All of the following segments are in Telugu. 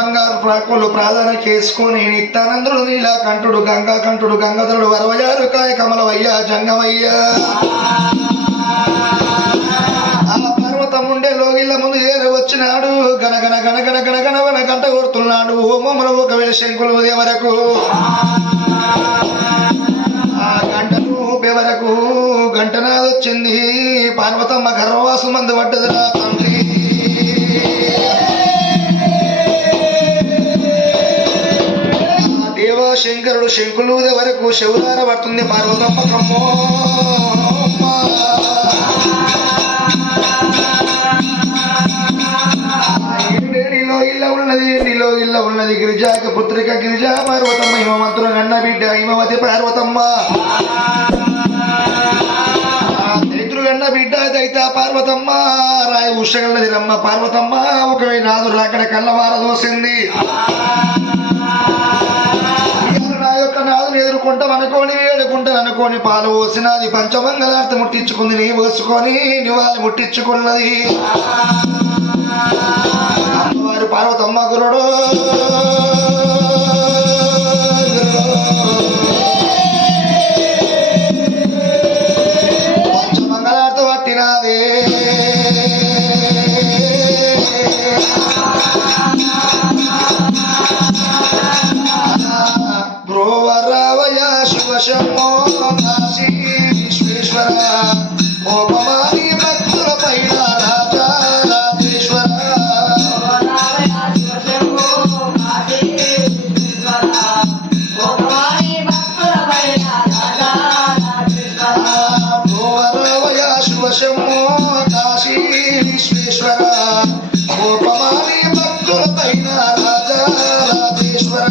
బంగారు ప్రాకులు ప్రాధాన చేసుకొని నిత్యానందుడు నీలా కంఠుడు గంగా కంఠుడు గంగాధరుడు వరవయారు కాయ కమలవయ్య జంగమయ్య ఆ పర్వతం ఉండే లోగిళ్ళ ముందు ఏరు వచ్చినాడు గనగన గనగన గనగన గంట కొడుతున్నాడు హోమములు ఒకవేళ శంకులు ఉదయ వరకు ఆ గంటను వరకు గంటనాదొచ్చింది పార్వతమ్మ గర్భవాసు మందు పడ్డదిరా తండ్రి దేవశంకరుడు శంకులూద వరకు శివులార పడుతుంది పార్వతమ్మ కమ్మో ఇల్ల ఉన్నది గిరిజాక పుత్రిక గిరిజా పార్వతమ్మ హిమవంతుల గన్న బిడ్డ హిమవతి పార్వతమ్మ గన్న బిడ్డ దైత పార్వతమ్మ రాయి ఉషగల్లది రమ్మ పార్వతమ్మ ఒకవేళ నాదు రాకడ కళ్ళవార దోసింది నా యొక్క నాదుని ఎదుర్కొంటాం అనుకోని వేడుకుంటాను అనుకోని పాలు పోసినది పంచమంగళార్తి ముట్టించుకుంది నీ పోసుకొని నివాళి ముట్టించుకున్నది అమ్మవారు పార్వతమ్మ గురుడు పంచమంగళార్తి పట్టినదే బ్రోవరావయ శివశమో కాశీ విశ్వేశ్వర ఓపమాని భక్తుల పైన రాజా రాజేశ్వర బ్రోవరావయ శివశమో కాశీ విశ్వేశ్వర ఓపమాని భక్తుల పైన రాజా రాజేశ్వర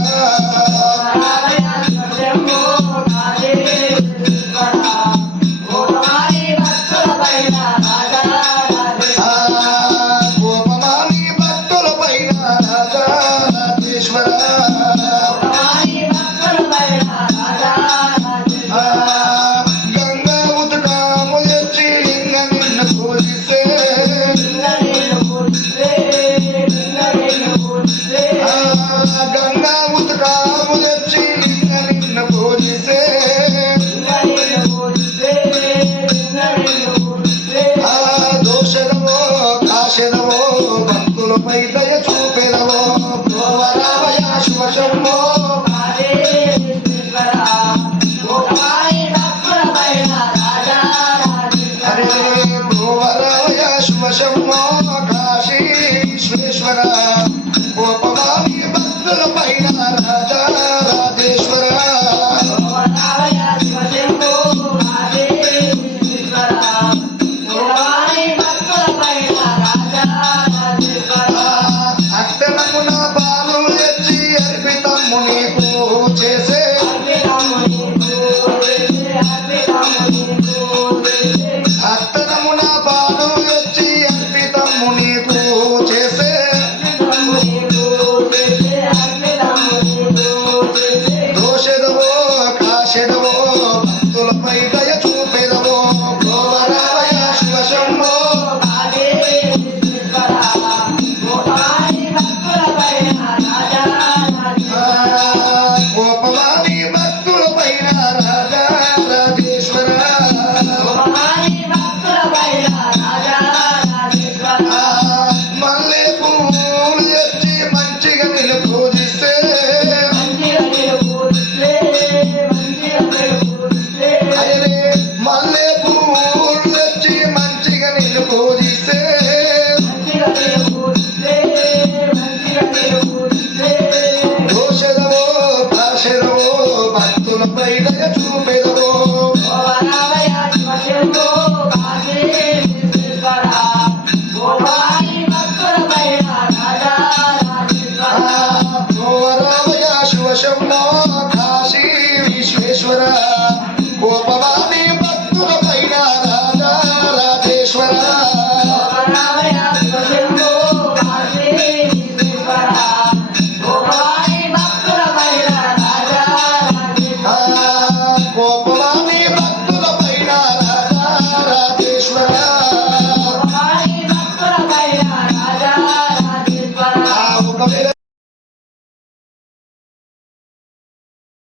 భక్తులపై దయ చూపెదవో బ్రోవరావయ శివశంభో బ్రోవరావయ శివశంభో కాశీ విశ్వేశ్వర గోపమాని భక్తుల పైన రాజా రాజేశ్వర భక్తులపై దయ చూపెదవో బ్రోవరావయ శివశంభో గోపవాది భక్తుల పైన రాజా రాజేశ్వర మల్లె పూలు తెచ్చి మంచిగా నిలు పూజిస్తే మల్లె పూలు తెచ్చి మంచిగా నిన్ను పూజిస్తే దోషదవో ప్రాశదవో భక్తులపై దయ చూపెదవో బ్రోవరావయ శివశంభో కాశీ విశ్వేశ్వర గోపవాని భక్తుల పైన రాజా రాజేశ్వర గోప